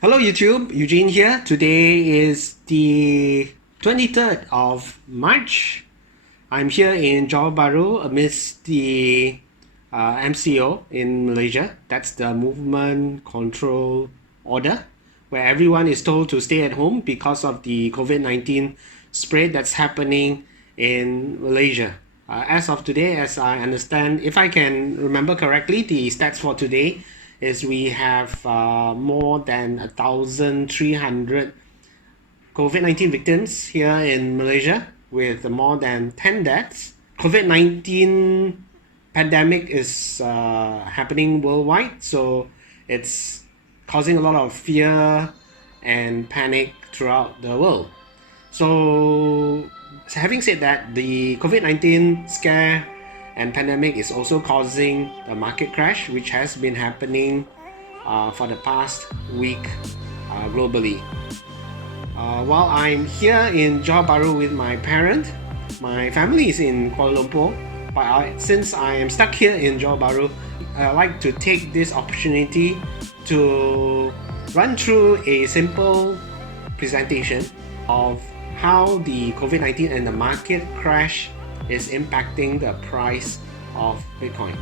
Hello YouTube, Eugene here. Today is the 23rd of March. I'm here in Johor Bahru amidst the MCO in Malaysia. That's the Movement Control Order, where everyone is told to stay at home because of the COVID-19 spread that's happening in Malaysia. As of today, as I understand, if I can remember correctly, the stats for today is we have more than 1,300 COVID-19 victims here in Malaysia with more than 10 deaths. COVID-19 pandemic is happening worldwide, so it's causing a lot of fear and panic throughout the world. So having said that, the COVID-19 scare and pandemic is also causing a market crash, which has been happening for the past week globally. While I'm here in Johor Bahru with my parent, my family is in Kuala Lumpur, but since I am stuck here in Johor Bahru, I'd like to take this opportunity to run through a simple presentation of how the COVID-19 and the market crash is impacting the price of Bitcoin.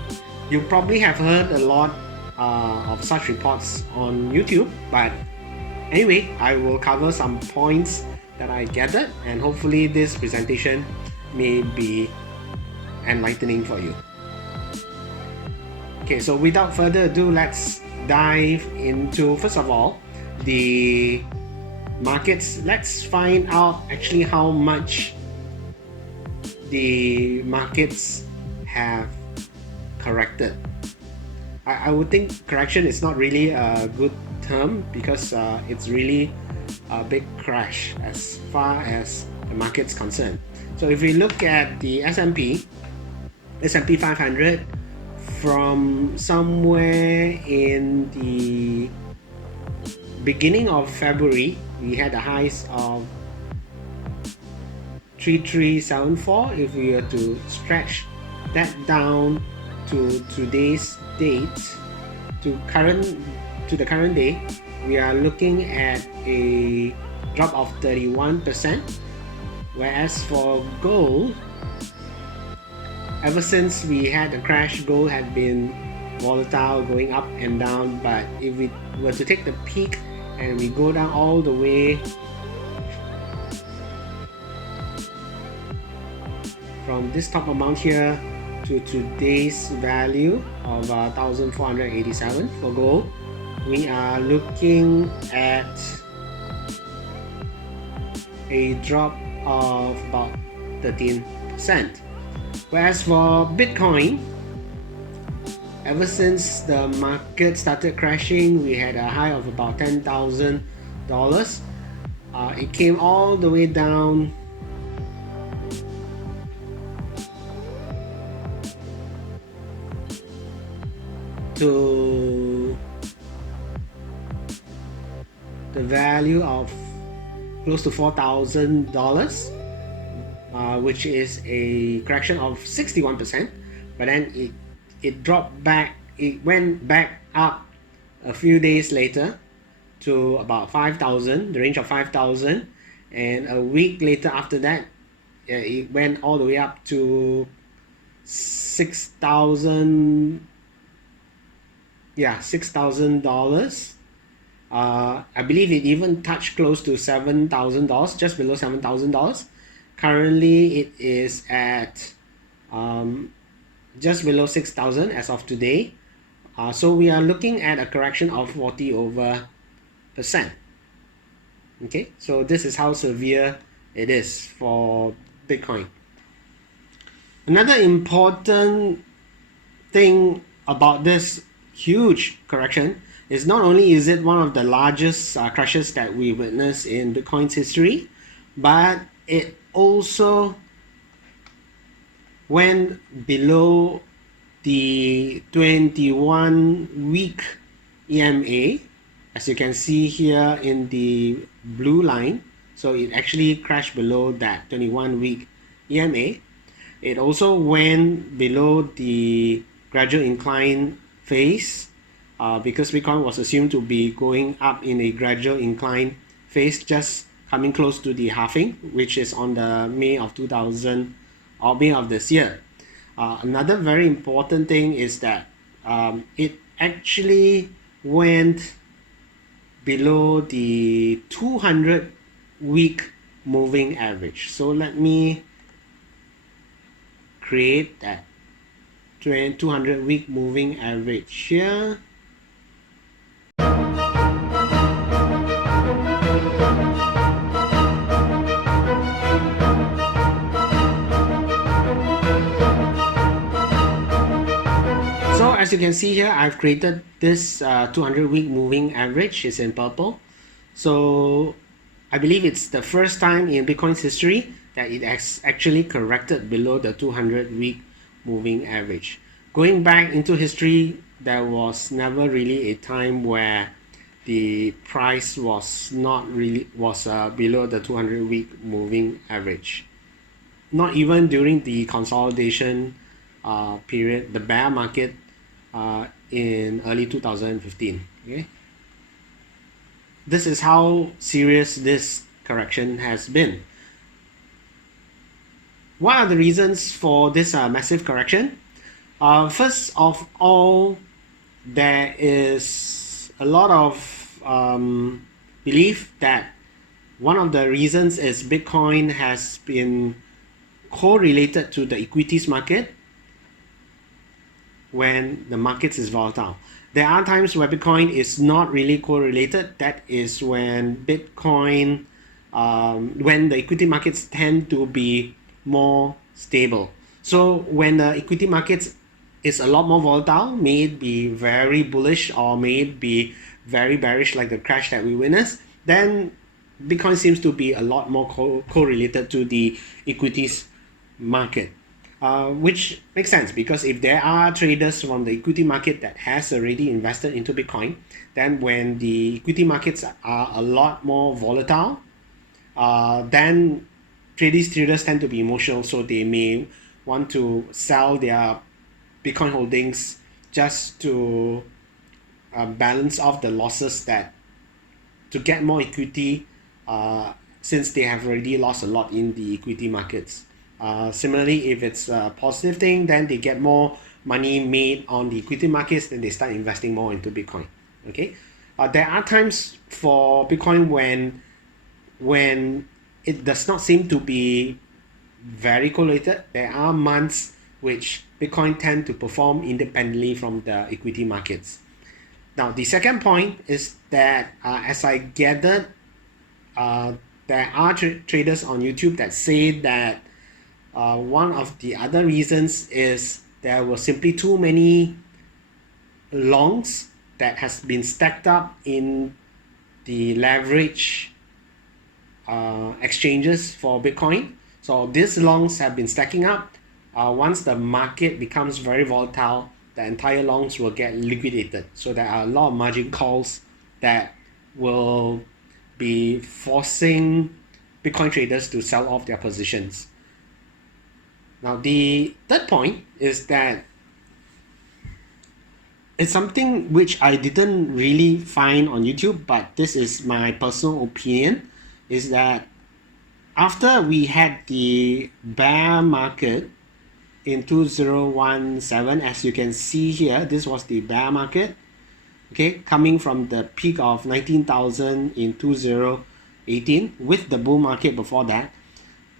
You probably have heard a lot of such reports on YouTube, but anyway, I will cover some points that I gathered, and hopefully this presentation may be enlightening for you. Okay, so without further ado, let's dive into, first of all, the markets. Let's find out actually how much the markets have corrected. I would think correction is not really a good term because it's really a big crash as far as the market's concerned. So if we look at the S&P 500 from somewhere in the beginning of February, we had a highs of 3374. If we were to stretch that down to today's date, to the current day, we are looking at a drop of 31%. Whereas for gold, ever since we had the crash, gold had been volatile, going up and down. But if we were to take the peak and we go down all the way from this top amount here to today's value of 1,487 for gold, we are looking at a drop of about 13%. Whereas for Bitcoin, ever since the market started crashing, we had a high of about $10,000. It came all the way down to the value of close to $4,000, which is a correction of 61%. But then it dropped back. It went back up a few days later to about 5,000, the range of 5,000, and a week later after that, it went all the way up to 6,000. Yeah, $6,000. I believe it even touched close to $7,000, just below $7,000. Currently, it is at just below 6,000 as of today. So we are looking at a correction of 40%. Okay, so this is how severe it is for Bitcoin. Another important thing about this huge correction is not only is it one of the largest crashes that we witnessed in Bitcoin's history, but it also went below the 21-week EMA, as you can see here in the blue line. So it actually crashed below that 21-week EMA. It also went below the gradual incline phase because Bitcoin was assumed to be going up in a gradual incline phase, just coming close to the halving, which is on the May of 2000 or May of this year. Another very important thing is that it actually went below the 200 week moving average. So let me create that 200 week moving average here. So as you can see here, I've created this 200 week moving average. It's in purple. So I believe it's the first time in Bitcoin's history that it has actually corrected below the 200 week moving average. Going back into history, there was never really a time where the price was below the 200 week moving average. Not even during the consolidation period, the bear market in early 2015. Okay, this is how serious this correction has been. What are the reasons for this massive correction? First of all, there is a lot of belief that one of the reasons is Bitcoin has been correlated to the equities market when the market is volatile. There are times where Bitcoin is not really correlated. That is when Bitcoin, when the equity markets tend to be more stable. So when the equity markets is a lot more volatile, may it be very bullish or may it be very bearish like the crash that we witnessed, then Bitcoin seems to be a lot more correlated to the equities market. Which makes sense, because if there are traders from the equity market that has already invested into Bitcoin, then when the equity markets are a lot more volatile, then traders tend to be emotional, so they may want to sell their Bitcoin holdings just to balance off the losses, that to get more equity, since they have already lost a lot in the equity markets. Similarly, if it's a positive thing, then they get more money made on the equity markets, then they start investing more into Bitcoin. Okay, there are times for Bitcoin when it does not seem to be very correlated. There are months which Bitcoin tend to perform independently from the equity markets. Now, the second point is that as I gathered, there are traders on YouTube that say that one of the other reasons is there were simply too many longs that has been stacked up in the leverage exchanges for Bitcoin. So these longs have been stacking up. Once the market becomes very volatile, the entire longs will get liquidated. So there are a lot of margin calls that will be forcing Bitcoin traders to sell off their positions. Now, the third point is that it's something which I didn't really find on YouTube, but this is my personal opinion, is that after we had the bear market in 2017, as you can see here, this was the bear market, okay, coming from the peak of 19,000 in 2018 with the bull market before that.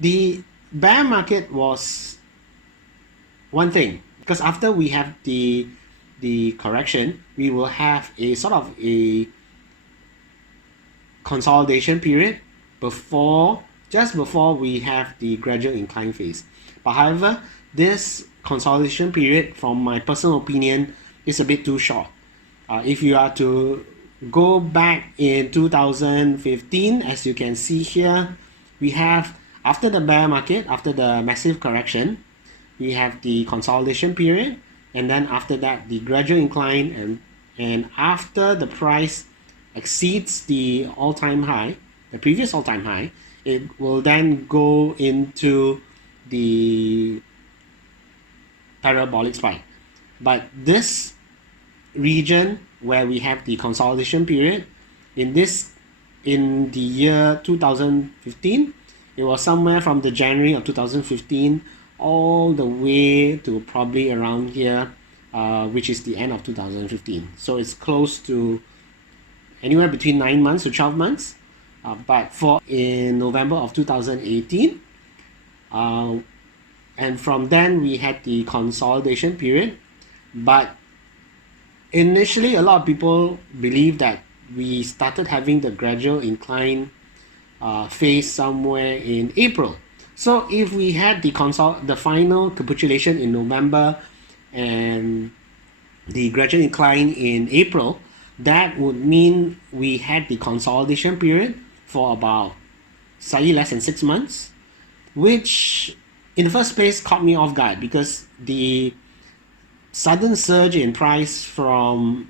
The bear market was one thing, because after we have the correction, we will have a sort of a consolidation period just before we have the gradual incline phase. But however, this consolidation period, from my personal opinion, is a bit too short. If you are to go back in 2015, as you can see here, we have, after the bear market, after the massive correction, we have the consolidation period, and then after that the gradual incline, and after the price exceeds the all-time high, the previous all-time high, it will then go into the parabolic spike. But this region where we have the consolidation period. In the year 2015, it was somewhere from the January of 2015 all the way to probably around here, which is the end of 2015. So it's close to anywhere between 9 months to 12 months. But for in November of 2018, and from then we had the consolidation period. But initially, a lot of people believe that we started having the gradual incline phase somewhere in April. So if we had the final capitulation in November and the gradual incline in April, that would mean we had the consolidation period for about slightly less than 6 months, which in the first place caught me off guard because the sudden surge in price from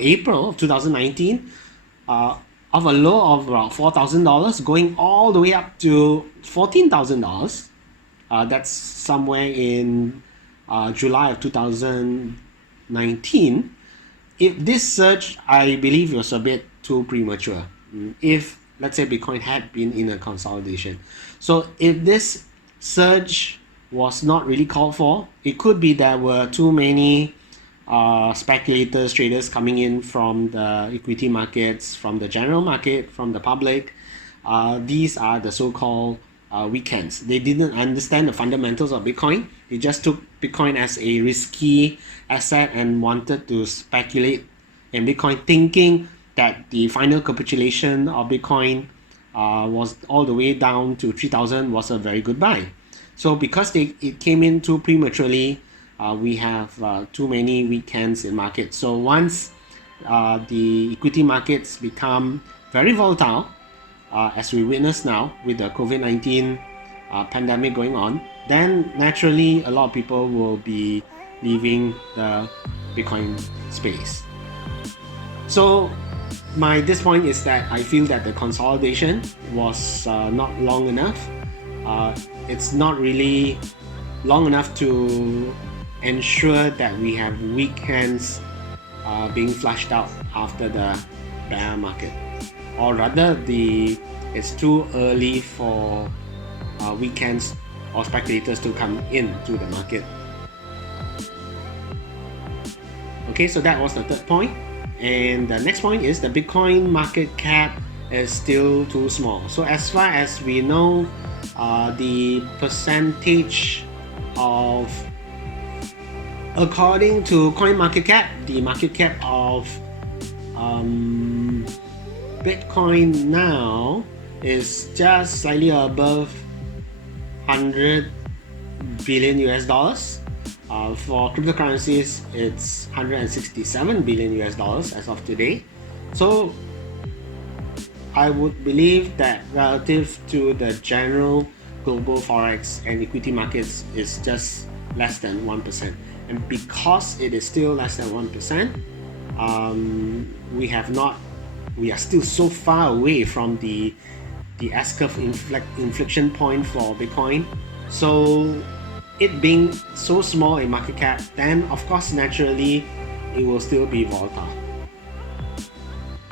April of 2019, of a low of around $4,000 going all the way up to $14,000. That's somewhere in July of 2019. If this surge, I believe, was a bit too premature. If, let's say, Bitcoin had been in a consolidation. So if this surge was not really called for, it could be there were too many speculators, traders coming in from the equity markets, from the general market, from the public. These are the so-called weekends. They didn't understand the fundamentals of Bitcoin. They just took Bitcoin as a risky asset and wanted to speculate in Bitcoin, thinking that the final capitulation of Bitcoin was all the way down to 3,000 was a very good buy. So because it came in too prematurely, we have too many weekends in market. So once the equity markets become very volatile, as we witness now with the COVID-19 pandemic going on, then naturally a lot of people will be leaving the Bitcoin space. So this point is that I feel that the consolidation was not long enough. It's not really long enough to ensure that we have weekends being flushed out after the bear market, or rather it's too early for weekends or speculators to come into the market. Okay, so that was the third point. And the next point is the Bitcoin market cap is still too small. So as far as we know, the percentage of, according to Marketcap, the market cap of Bitcoin now is just slightly above 100 billion US dollars. For cryptocurrencies, it's 167 billion US dollars as of today. So I would believe that relative to the general global forex and equity markets is just less than 1%. And because it is still less than 1%, we are still so far away from the S-curve inflection point for Bitcoin. So it being so small in market cap, then of course naturally it will still be volatile.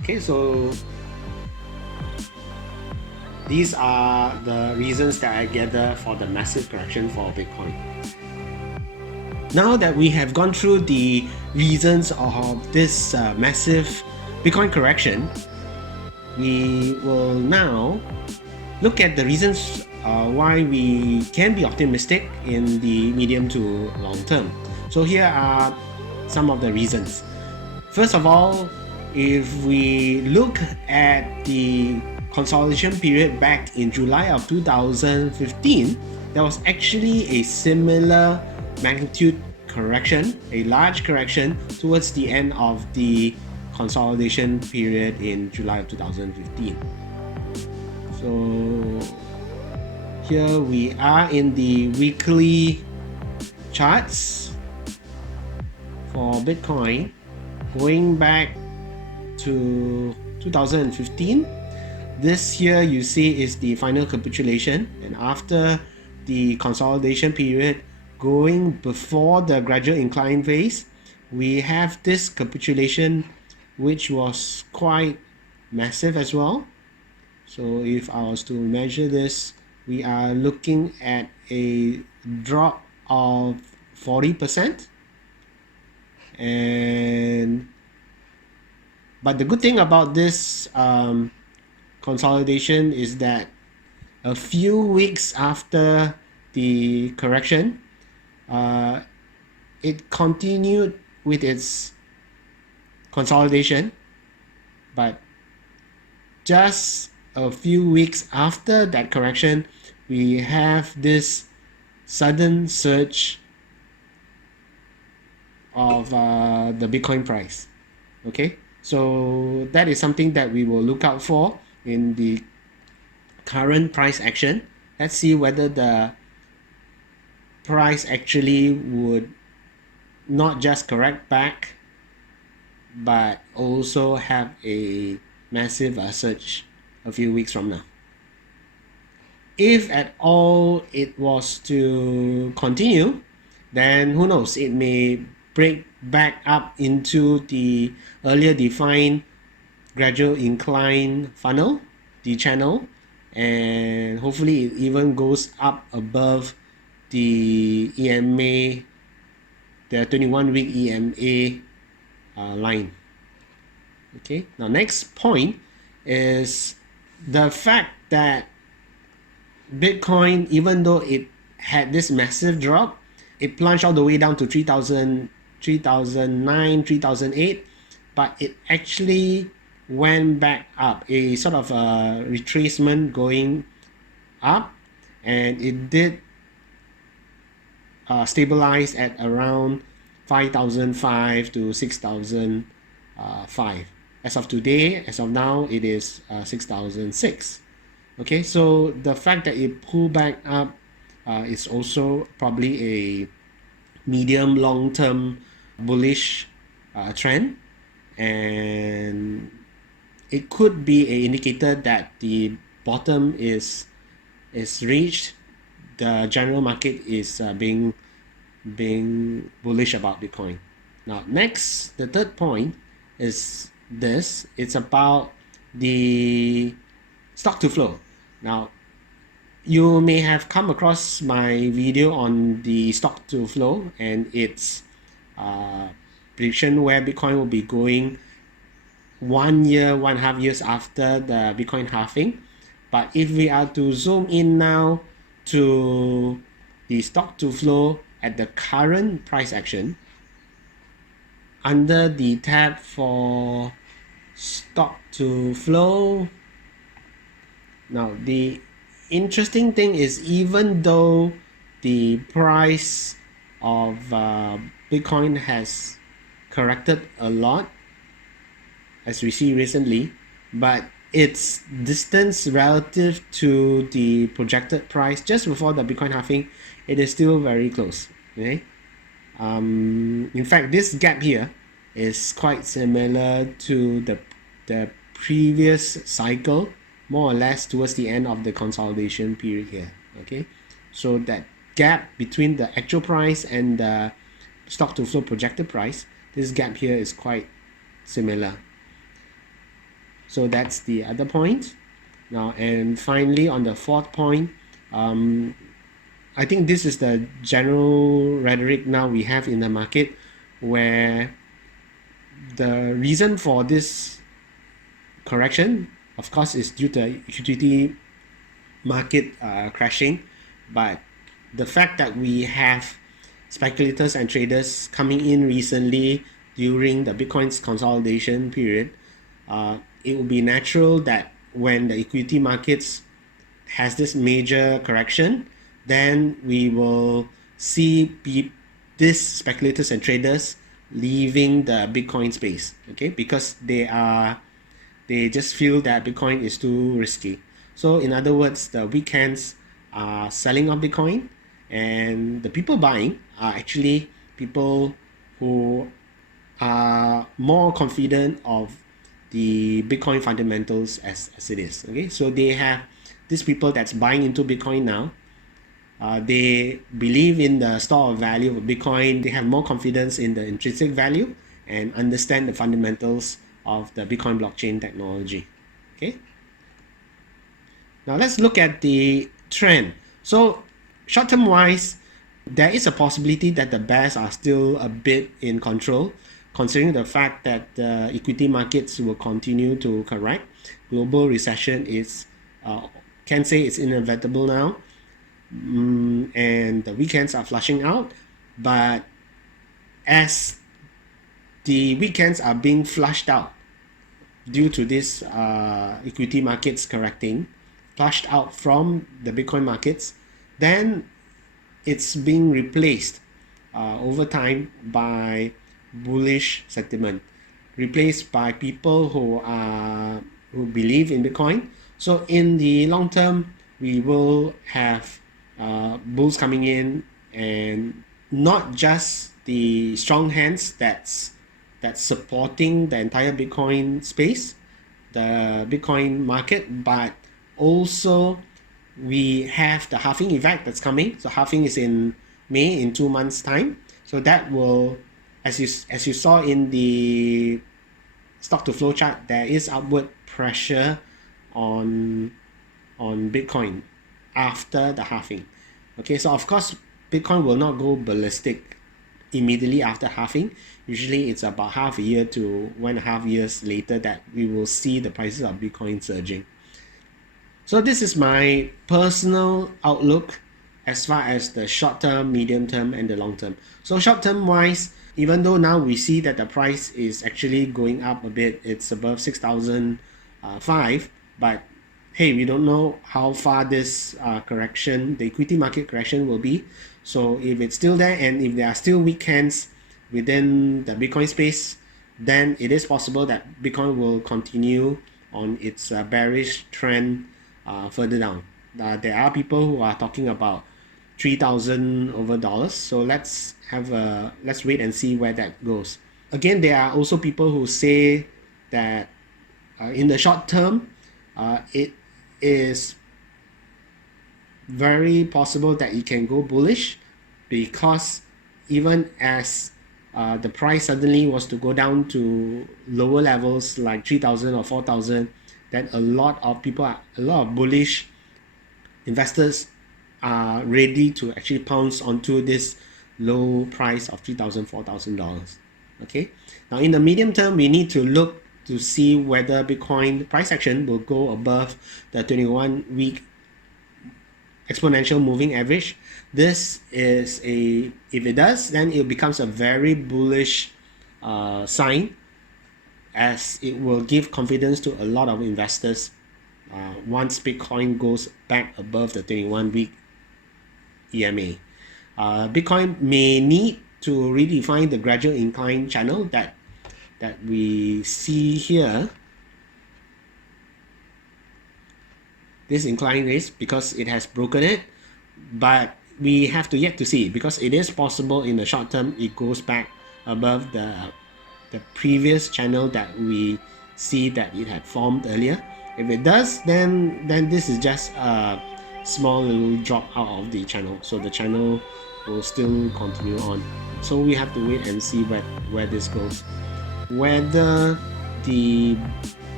Okay, so these are the reasons that I gather for the massive correction for Bitcoin. Now that we have gone through the reasons of this massive Bitcoin correction, we will now look at the reasons why we can be optimistic in the medium to long term. So here are some of the reasons. First of all, if we look at the consolidation period back in July of 2015, there was actually a similar magnitude correction, a large correction towards the end of the consolidation period in July of 2015. So here we are in the weekly charts for Bitcoin going back to 2015. This here you see is the final capitulation, and after the consolidation period, going before the gradual incline phase, we have this capitulation which was quite massive as well. So if I was to measure this, we are looking at a drop of 40%. And but the good thing about this consolidation is that a few weeks after the correction, it continued with its consolidation, but just a few weeks after that correction, we have this sudden surge of the Bitcoin price. Okay, so that is something that we will look out for in the current price action. Let's see whether the price actually would not just correct back, but also have a massive surge a few weeks from now. If at all it was to continue, then who knows, it may break back up into the earlier defined gradual incline funnel, the channel, and hopefully it even goes up above the EMA, the 21-week EMA line. Okay, now next point is the fact that Bitcoin, even though it had this massive drop, it plunged all the way down to 3,000, 3,009, 3,008, but it actually went back up, a sort of a retracement going up, and it did stabilize at around 5,005 to 6,005. As of today, as of now, it is 6,006. Okay, so the fact that it pulled back up is also probably a medium long-term bullish trend, and it could be an indicator that the bottom is reached. The general market is being bullish about Bitcoin. Now next, the third point is this. It's about the stock to flow. Now you may have come across my video on the stock to flow and its prediction where Bitcoin will be going 1 year, 1.5 years after the Bitcoin halving. But if we are to zoom in now to the stock to flow at the current price action, under the tab for stock to flow, now the interesting thing is, even though the price of Bitcoin has corrected a lot as we see recently, but its distance relative to the projected price just before the Bitcoin halving, it is still very close. Okay, in fact, this gap here is quite similar to the previous cycle, more or less towards the end of the consolidation period here. Okay, so that gap between the actual price and the stock to flow projected price, this gap here is quite similar. So that's the other point. Now, and finally, on the fourth point, I think this is the general rhetoric now we have in the market, where the reason for this correction, of course, is due to equity market crashing, but the fact that we have speculators and traders coming in recently during the Bitcoin's consolidation period, it will be natural that when the equity markets has this major correction, then we will see these speculators and traders leaving the Bitcoin space, okay, because they just feel that Bitcoin is too risky. So in other words, the weak hands are selling off Bitcoin, and the people buying are actually people who are more confident of the Bitcoin fundamentals as it is. Okay, so they have these people that's buying into Bitcoin now, They believe in the store of value of Bitcoin. They have more confidence in the intrinsic value and understand the fundamentals of the Bitcoin blockchain technology. Okay. Now let's look at the trend. So short-term wise, there is a possibility that the bears are still a bit in control, considering the fact that the equity markets will continue to correct. Global recession is, can say it's inevitable now, and the weekends are flushing out. But as the weekends are being flushed out due to this equity markets correcting, flushed out from the Bitcoin markets, then it's being replaced over time by bullish sentiment, replaced by people who believe in Bitcoin. So in the long term, we will have bulls coming in, and not just the strong hands that's supporting the entire Bitcoin space, the Bitcoin market, but also we have the halving effect that's coming. So halving is in May, in 2 months time. So that will, as you saw in the stock to flow chart, there is upward pressure on Bitcoin after the halving. Okay, so of course Bitcoin will not go ballistic immediately after halving. Usually it's about half a year to 1.5 years later that we will see the prices of Bitcoin surging. So this is my personal outlook as far as the short term, medium term, and the long term. So short term wise, even though now we see that the price is actually going up a bit, it's above 6,005, but hey, we don't know how far this correction, the equity market correction, will be. So if it's still there, and if there are still weekends within the Bitcoin space, then it is possible that Bitcoin will continue on its bearish trend further down. There are people who are talking about 3,000 over dollars. So let's wait and see where that goes. Again, there are also people who say that in the short term, it is very possible that it can go bullish, because even as the price suddenly was to go down to lower levels like 3,000 or 4,000, then a lot of bullish investors are ready to actually pounce onto this low price of $3,000, $4,000. Okay, now in the medium term, we need to look to see whether Bitcoin price action will go above the 21-week exponential moving average. This is if it does, then it becomes a very bullish sign, as it will give confidence to a lot of investors once Bitcoin goes back above the 21-week EMA. Bitcoin may need to redefine the gradual incline channel that we see here. This incline is because it has broken it, but we have to yet to see, because it is possible in the short term it goes back above the previous channel that we see that it had formed earlier. If it does, then this is just a small little drop out of the channel, so the channel will still continue on. So we have to wait and see where this goes. Whether the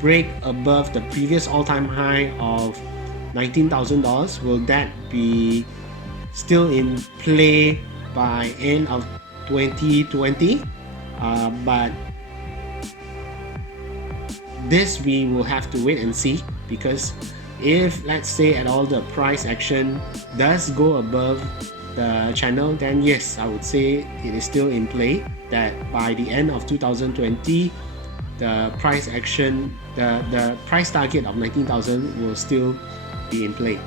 break above the previous all-time high of $19,000, will that be still in play by end of 2020? But this we will have to wait and see, because if, let's say, at all the price action does go above the channel, then yes, I would say it is still in play, that by the end of 2020 the price action, the price target of 19,000 will still be in play.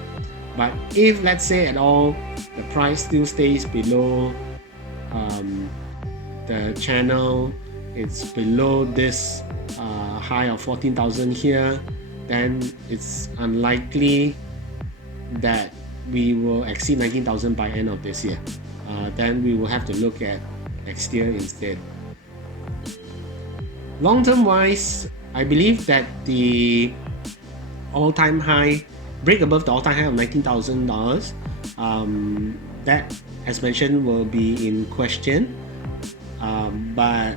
But if, let's say, at all the price still stays below the channel, it's below this high of 14,000 here, then it's unlikely that we will exceed 19,000 by end of this year. Then we will have to look at next year instead. Long term wise, I believe that the all-time high, break above the all-time high of $19,000, That, as mentioned, will be in question. But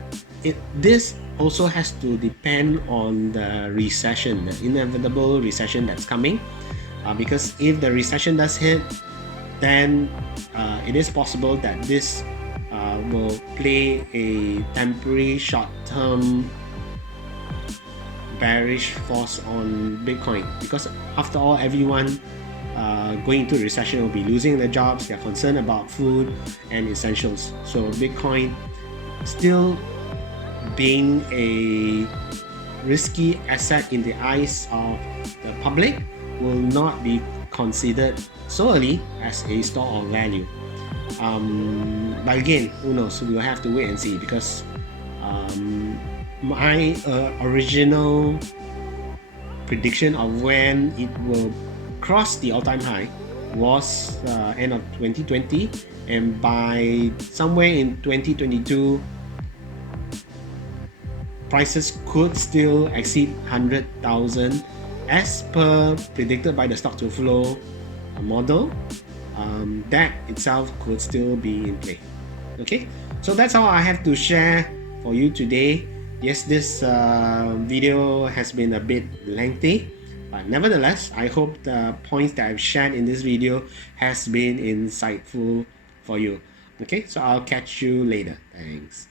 this also has to depend on the recession, the inevitable recession that's coming. Because if the recession does hit, then it is possible that this will play a temporary short-term bearish force on Bitcoin, because after all, everyone going into recession will be losing their jobs. They're concerned about food and essentials. So Bitcoin, still being a risky asset in the eyes of the public, will not be considered solely as a store of value. But again, who knows? We'll have to wait and see, because my original prediction of when it will cross the all-time high was end of 2020, and by somewhere in 2022, prices could still exceed 100,000 as per predicted by the stock to flow model. That itself could still be in play. Okay, so that's all I have to share for you today. Yes, this video has been a bit lengthy, but nevertheless, I hope the points that I've shared in this video has been insightful for you. Okay, so I'll catch you later. Thanks.